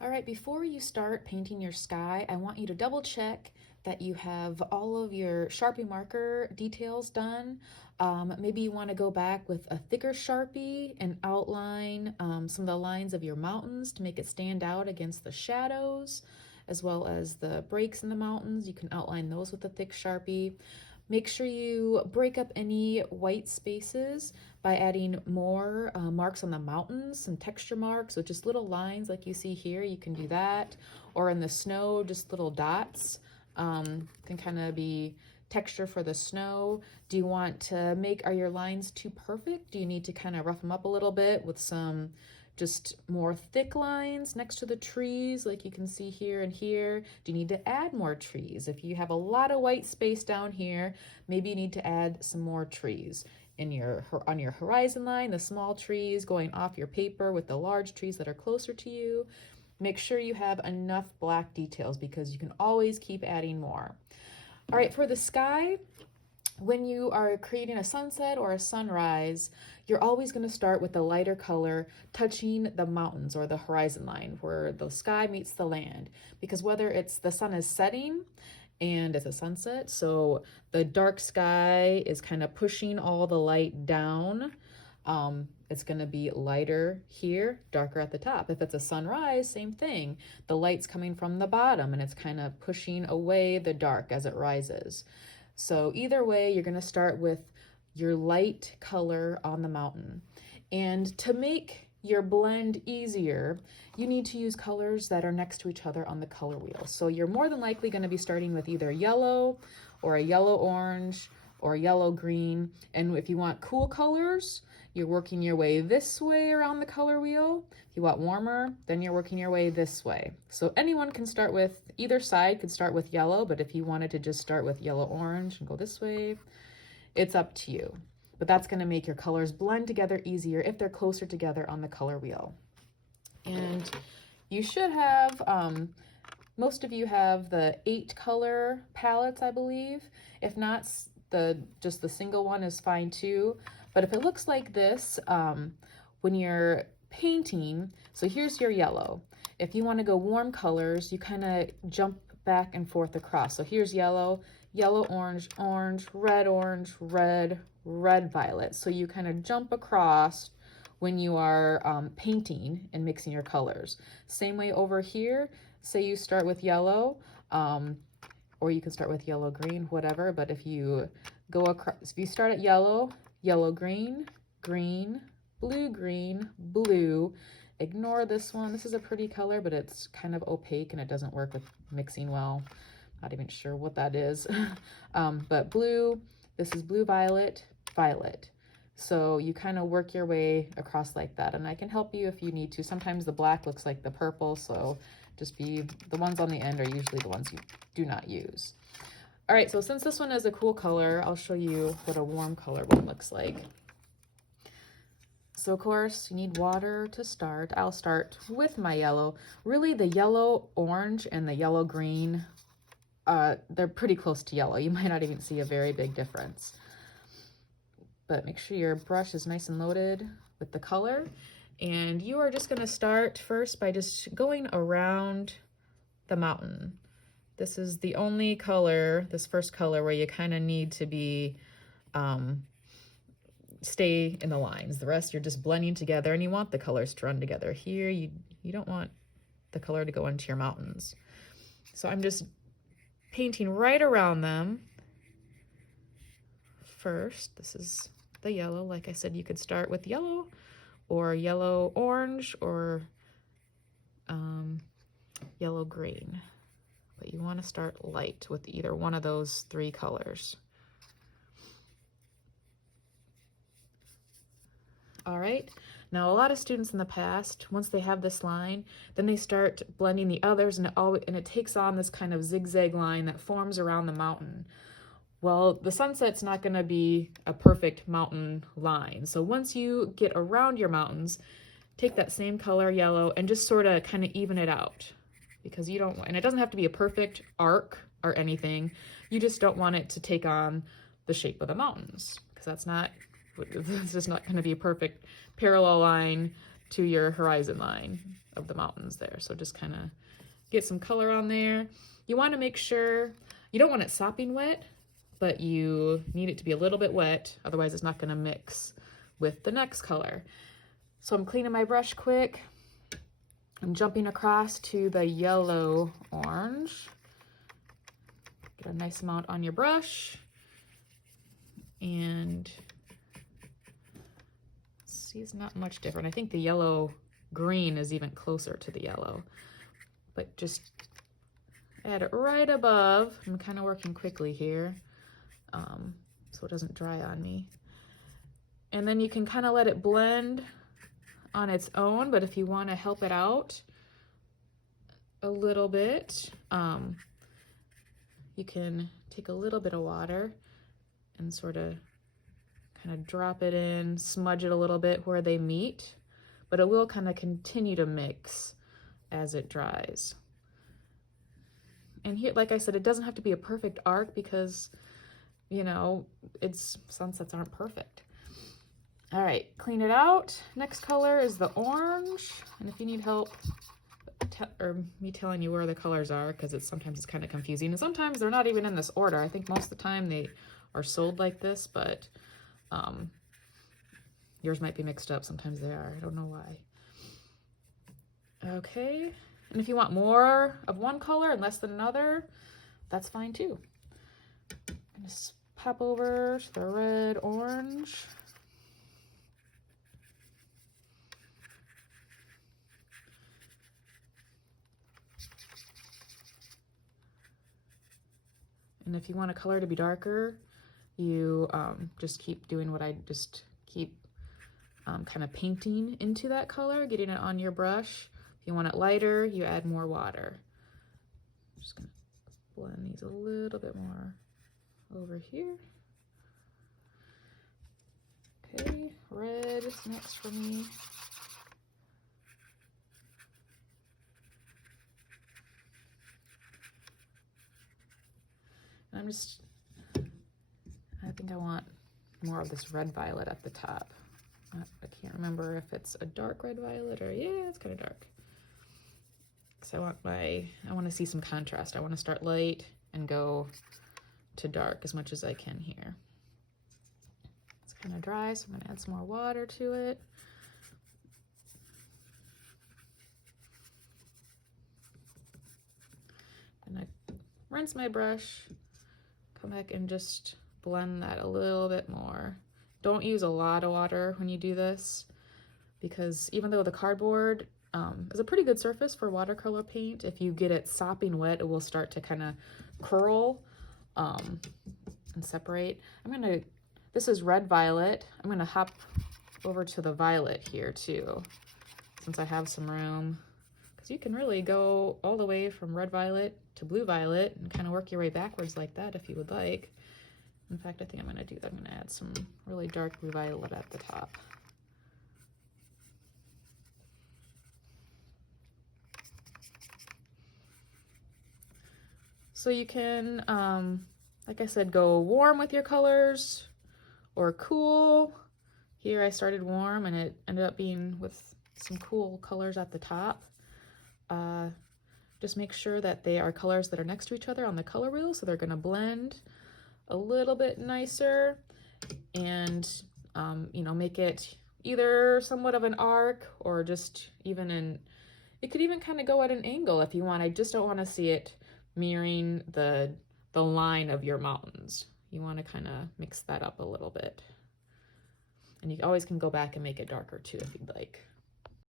All right, before you start painting your sky, I want you to double check that you have all of your Sharpie marker details done. Maybe you want to go back with a thicker Sharpie and outline some of the lines of your mountains to make it stand out against the shadows, as well as the breaks in the mountains. You can outline those with a thick Sharpie. Make sure you break up any white spaces by adding more marks on the mountains, some texture marks, so just little lines like you see here. You can do that. Or in the snow, just little dots can kind of be texture for the snow. Do you want to are your lines too perfect? Do you need to kind of rough them up a little bit with some just more thick lines next to the trees like you can see here and here? Do you need to add more trees? If you have a lot of white space down here, maybe you need to add some more trees on your horizon line, the small trees going off your paper with the large trees that are closer to you. Make sure you have enough black details because you can always keep adding more. All right, for the sky, when you are creating a sunset or a sunrise, you're always going to start with the lighter color touching the mountains or the horizon line where the sky meets the land. Because whether it's the sun is setting and it's a sunset, so the dark sky is kind of pushing all the light down, it's going to be lighter here, darker at the top. If it's a sunrise, same thing. The light's coming from the bottom and it's kind of pushing away the dark as it rises. So either way, you're going to start with your light color on the mountain. And to make your blend easier, you need to use colors that are next to each other on the color wheel. So you're more than likely going to be starting with either yellow or a yellow orange or yellow green. And if you want cool colors, you're working your way this way around the color wheel. If you want warmer, then you're working your way this way. So anyone can start with, either side could start with yellow, but if you wanted to just start with yellow orange and go this way, it's up to you. But that's going to make your colors blend together easier if they're closer together on the color wheel. And you should have, most of you have the 8 color palettes, I believe. If not, just the single one is fine too. But if it looks like this, when you're painting, so here's your yellow. If you want to go warm colors, you kind of jump back and forth across. So here's yellow, yellow, orange, orange, red, red, violet. So you kind of jump across when you are painting and mixing your colors. Same way over here, say you start with yellow, or you can start with yellow, green, whatever. But if you go across, if you start at yellow, yellow, green, green, blue. Ignore this one. This is a pretty color, but it's kind of opaque and it doesn't work with mixing well. Not even sure what that is. But blue, this is blue, violet, violet. So you kind of work your way across like that. And I can help you if you need to. Sometimes the black looks like the purple, so the ones on the end are usually the ones you do not use. All right, so since this one is a cool color, I'll show you what a warm color one looks like. So of course, you need water to start. I'll start with my yellow. Really, the yellow orange and the yellow green, they're pretty close to yellow. You might not even see a very big difference. But make sure your brush is nice and loaded with the color. And you are just gonna start first by just going around the mountain. This is the only color, this first color, where you kind of need to be, stay in the lines. The rest you're just blending together and you want the colors to run together. Here, you don't want the color to go into your mountains. So I'm just painting right around them. First, this is the yellow. Like I said, you could start with yellow or yellow orange or yellow green. But you want to start light with either one of those 3 colors. All right, now a lot of students in the past, once they have this line, then they start blending the others and it takes on this kind of zigzag line that forms around the mountain. Well, the sunset's not going to be a perfect mountain line. So once you get around your mountains, take that same color, yellow, and just sort of kind of even it out. Because you don't, and it doesn't have to be a perfect arc or anything. You just don't want it to take on the shape of the mountains, because that's just not going to be a perfect parallel line to your horizon line of the mountains there. So just kind of get some color on there. You want to make sure, you don't want it sopping wet, but you need it to be a little bit wet, otherwise it's not going to mix with the next color. So I'm cleaning my brush quick. I'm jumping across to the yellow orange. Get a nice amount on your brush. And see, it's not much different. I think the yellow green is even closer to the yellow, but just add it right above. I'm kind of working quickly here, so it doesn't dry on me. And then you can kind of let it blend on its own, but if you want to help it out a little bit, you can take a little bit of water and sort of kind of drop it in, smudge it a little bit where they meet, but it will kind of continue to mix as it dries. And here, like I said, it doesn't have to be a perfect arc because, you know, sunsets aren't perfect. All right, clean it out. Next color is the orange. And if you need help, or me telling you where the colors are, because sometimes it's kind of confusing. And sometimes they're not even in this order. I think most of the time they are sold like this, but yours might be mixed up. Sometimes they are. I don't know why. Okay. And if you want more of one color and less than another, that's fine too. Just pop over to the red, orange. And if you want a color to be darker, you just keep doing what I just keep kind of painting into that color, getting it on your brush. If you want it lighter, you add more water. I'm just gonna blend these a little bit more over here. Okay, red is next for me. And I think I want more of this red violet at the top. I can't remember if it's a dark red violet or, yeah, it's kind of dark. So I want to see some contrast. I want to start light and go to dark as much as I can here. It's kind of dry, so I'm going to add some more water to it. And I rinse my brush, come back and just blend that a little bit more. Don't use a lot of water when you do this, because even though the cardboard is a pretty good surface for watercolor paint, if you get it sopping wet, it will start to kind of curl and separate. This is red violet. I'm gonna hop over to the violet here too, since I have some room, because you can really go all the way from red violet to blue violet and kind of work your way backwards like that if you would like. In fact, I think I'm gonna do that. I'm gonna add some really dark blue violet at the top. So you can, like I said, go warm with your colors or cool. Here I started warm and it ended up being with some cool colors at the top. Just make sure that they are colors that are next to each other on the color wheel, so they're gonna blend a little bit nicer and, you know, make it either somewhat of an arc or just even it could even kind of go at an angle if you want. I just don't want to see it mirroring the line of your mountains. You want to kind of mix that up a little bit. And you always can go back and make it darker too if you'd like.